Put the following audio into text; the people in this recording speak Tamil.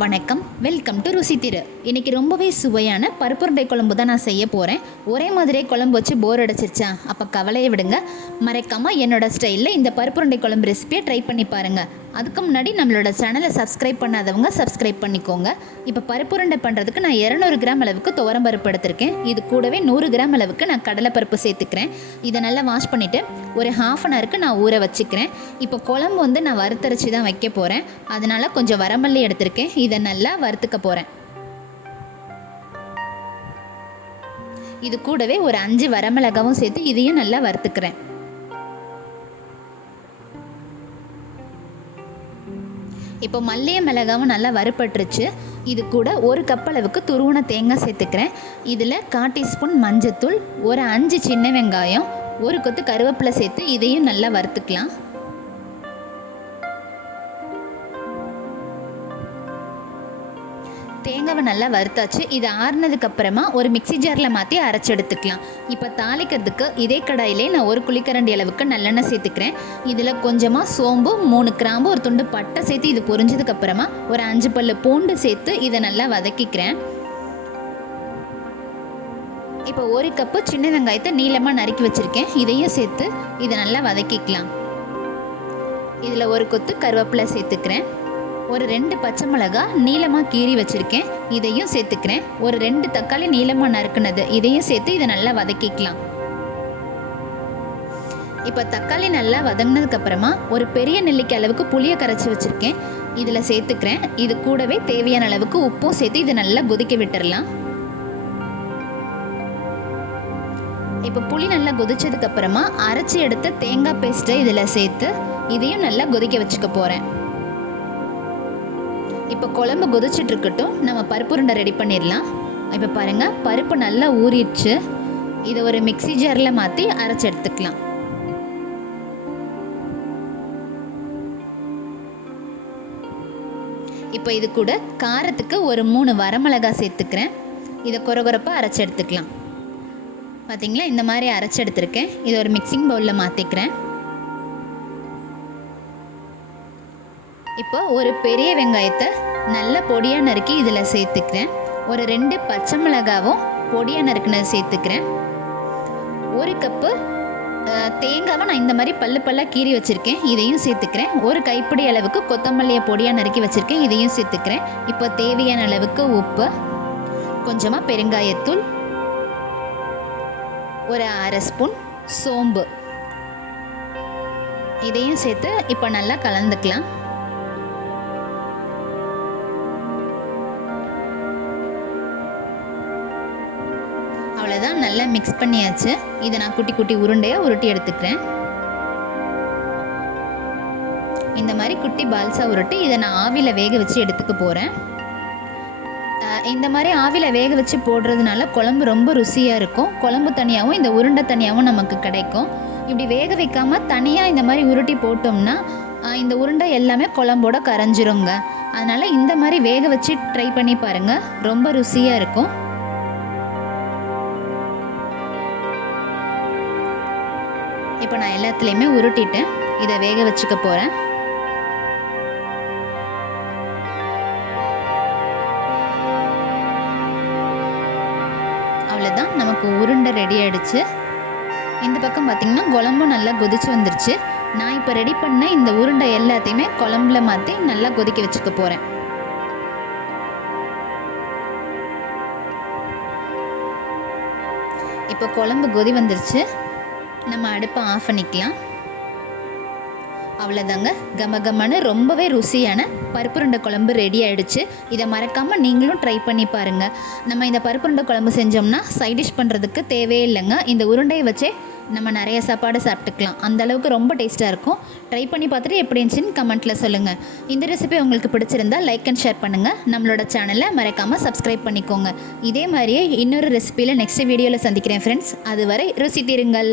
வணக்கம், வெல்கம் டு ருசி திரு. இன்றைக்கி ரொம்பவே சுவையான பருப்புருண்டை குழம்பு தான் நான் செய்ய போகிறேன். ஒரே மாதிரியே குழம்பு வச்சு போர் அடிச்சிருச்சா? அப்போ கவலையை விடுங்க. மறக்காமல் என்னோடய ஸ்டைலில் இந்த பருப்புருண்டை குழம்பு ரெசிபியை ட்ரை பண்ணி பாருங்கள். அதுக்கு முன்னாடி நம்மளோட சேனலை சப்ஸ்கிரைப் பண்ணாதவங்க சப்ஸ்கிரைப் பண்ணிக்கோங்க. இப்போ பருப்புருண்டை பண்ணுறதுக்கு நான் 200 கிராம் அளவுக்கு துவரம் பருப்பு எடுத்திருக்கேன். இது கூடவே 100 கிராம் அளவுக்கு நான் கடலைப்பருப்பு சேர்த்துக்கிறேன். இதை நல்லா வாஷ் பண்ணிவிட்டு ஒரு ½ அன் ஹவருக்கு நான் ஊற வச்சுக்கிறேன். இப்போ குழம்பு நான் வறுத்தரைச்சி தான் வைக்க போகிறேன். அதனால் கொஞ்சம் வரமல்லி எடுத்திருக்கேன். இதை நல்லா வறுத்துக்க போகிறேன். இது கூடவே ஒரு 5 வரமிளகாவும் சேர்த்து இதையும் நல்லா வறுத்துக்கிறேன். இப்போ மல்லிய மிளகாவும் நல்லா வறுப்பட்டுருச்சு. இது கூட 1 கப் அளவுக்கு துருவன தேங்காய் சேர்த்துக்கிறேன். இதில் 1/4 டீஸ்பூன் மஞ்சத்தூள், ஒரு 5 சின்ன வெங்காயம், 1 கொத்து கருவேப்பிலை சேர்த்து இதையும் நல்லா வறுத்துக்கலாம். தேங்காவை நல்லா வறுத்தாச்சு. இது ஆறுனதுக்கப்புறமா ஒரு மிக்சி ஜாரில் மாற்றி அரைச்சி எடுத்துக்கலாம். இப்போ தாளிக்கிறதுக்கு இதே கடாயிலே நான் 1 குழிக்கரண்டி அளவுக்கு நல்லெண்ணெய் சேர்த்துக்கிறேன். இதில் கொஞ்சமாக சோம்பு, 3 கிராம்பு, ஒரு துண்டு பட்டை சேர்த்து இது பொரிஞ்சதுக்கப்புறமா ஒரு 5 பல்லு பூண்டு சேர்த்து இதை நல்லா வதக்கிக்கிறேன். இப்போ 1 கப்பு சின்ன வெங்காயத்தை நீளமாக நறுக்கி வச்சுருக்கேன். இதையும் சேர்த்து இதை நல்லா வதக்கிக்கலாம். இதில் 1 கொத்து கருவேப்பிலை சேர்த்துக்கிறேன். ஒரு 2 பச்சை மிளகா நீளமாக கீறி வச்சுருக்கேன். இதையும் சேர்த்துக்கிறேன். ஒரு 2 தக்காளி நீளமாக நறுக்குனது இதையும் சேர்த்து இதை நல்லா வதக்கிக்கலாம். இப்போ தக்காளி நல்லா வதங்கினதுக்கப்புறமா ஒரு பெரிய நெல்லிக்காய் அளவுக்கு புளியை கரைச்சி வச்சுருக்கேன். இதில் சேர்த்துக்கிறேன். இது கூடவே தேவையான அளவுக்கு உப்பும் சேர்த்து இதை நல்லா கொதிக்க விட்டுடலாம். இப்போ புளி நல்லா கொதிச்சதுக்கப்புறமா அரைச்சி எடுத்த தேங்காய் பேஸ்ட்டை இதில் சேர்த்து இதையும் நல்லா கொதிக்க வச்சுக்க போகிறேன். இப்போ குழம்பு கொதிச்சுட்டு இருக்கட்டும், நம்ம பருப்புருண்டை ரெடி பண்ணிடலாம். இப்போ பாருங்கள், பருப்பு நல்லா ஊறிடுச்சு. இதை ஒரு மிக்சி ஜாரில் மாற்றி அரைச்சி எடுத்துக்கலாம். இப்போ இது கூட காரத்துக்கு ஒரு 3 வரமிளகாய் சேர்த்துக்கிறேன். இதை கொரகொரப்பாக அரைச்சி எடுத்துக்கலாம். பார்த்தீங்களா, இந்த மாதிரி அரைச்சி எடுத்துருக்கேன். இதை ஒரு மிக்சிங் பவுலில் மாற்றிக்கிறேன். இப்போ ஒரு பெரிய வெங்காயத்தை நல்லா பொடியாக நறுக்கி இதில் சேர்த்துக்கிறேன். ஒரு 2 பச்சை மிளகாவும் பொடியாக நறுக்கினது சேர்த்துக்கிறேன். 1 கப்பு தேங்காவை நான் இந்த மாதிரி பல்லாக கீறி வச்சுருக்கேன். இதையும் சேர்த்துக்கிறேன். ஒரு கைப்பிடி அளவுக்கு கொத்தமல்லியை பொடியாக நறுக்கி வச்சுருக்கேன். இதையும் சேர்த்துக்கிறேன். இப்போ தேவையான அளவுக்கு உப்பு, கொஞ்சமாக பெருங்காயத்தூள், ஒரு ½ ஸ்பூன் சோம்பு இதையும் சேர்த்து இப்போ நல்லா கலந்துக்கலாம். அவ்வளோதான், நல்லா மிக்ஸ் பண்ணியாச்சு. இதை நான் குட்டி குட்டி உருண்டையாக உருட்டி எடுத்துக்கிறேன். இந்த மாதிரி குட்டி பால்ஸாக உருட்டி இதை நான் ஆவியில் வேக வச்சு எடுத்துக்க போகிறேன். இந்த மாதிரி ஆவியில் வேக வச்சு போடுறதுனால குழம்பு ரொம்ப ருசியாக இருக்கும். குழம்பு தனியாகவும் இந்த உருண்டை தனியாகவும் நமக்கு கிடைக்கும். இப்படி வேக வைக்காமல் தனியாக இந்த மாதிரி உருட்டி போட்டோம்னா இந்த உருண்டை எல்லாமே குழம்போட கரைஞ்சிருங்க. அதனால் இந்த மாதிரி வேக வச்சு ட்ரை பண்ணி பாருங்கள், ரொம்ப ருசியாக இருக்கும். இப்போ நான் எல்லாத்துலேயுமே உருட்டிட்டு இதை வேக வச்சுக்க போகிறேன். அவ்வளோதான், நமக்கு உருண்டை ரெடி ஆகிடுச்சு. இந்த பக்கம் பார்த்திங்கன்னா குழம்பும் நல்லா கொதிச்சு வந்துருச்சு. நான் இப்போ ரெடி பண்ண இந்த உருண்டை எல்லாத்தையுமே குழம்புல மாற்றி நல்லா கொதிக்க வச்சுக்க போகிறேன். இப்போ குழம்பு கொதி வந்துருச்சு. நம்ம அடுப்பை ஆஃப் பண்ணிக்கலாம். அவ்வளோதாங்க, கமகமான ரொம்பவே ருசியான பருப்புருண்டை குழம்பு ரெடி ஆகிடுச்சு. இதை மறக்காமல் நீங்களும் ட்ரை பண்ணி பாருங்கள். நம்ம இந்த பருப்புருண்டை குழம்பு செஞ்சோம்னா சைட் டிஷ் பண்ணுறதுக்கு தேவையே இல்லைங்க. இந்த உருண்டையை வச்சே நம்ம நிறைய சாப்பாடு சாப்பிட்டுக்கலாம். அந்தளவுக்கு ரொம்ப டேஸ்ட்டாக இருக்கும். ட்ரை பண்ணி பார்த்துட்டு எப்படி இருந்துச்சுன்னு கமெண்ட்டில் சொல்லுங்கள். இந்த ரெசிபி உங்களுக்கு பிடிச்சிருந்தா லைக் அண்ட் ஷேர் பண்ணுங்கள். நம்மளோட சேனலை மறக்காமல் சப்ஸ்கிரைப் பண்ணிக்கோங்க. இதே மாதிரியே இன்னொரு ரெசிபியில் நெக்ஸ்ட் வீடியோவில் சந்திக்கிறேன் ஃப்ரெண்ட்ஸ். அதுவரை ருசி தீருங்கள்.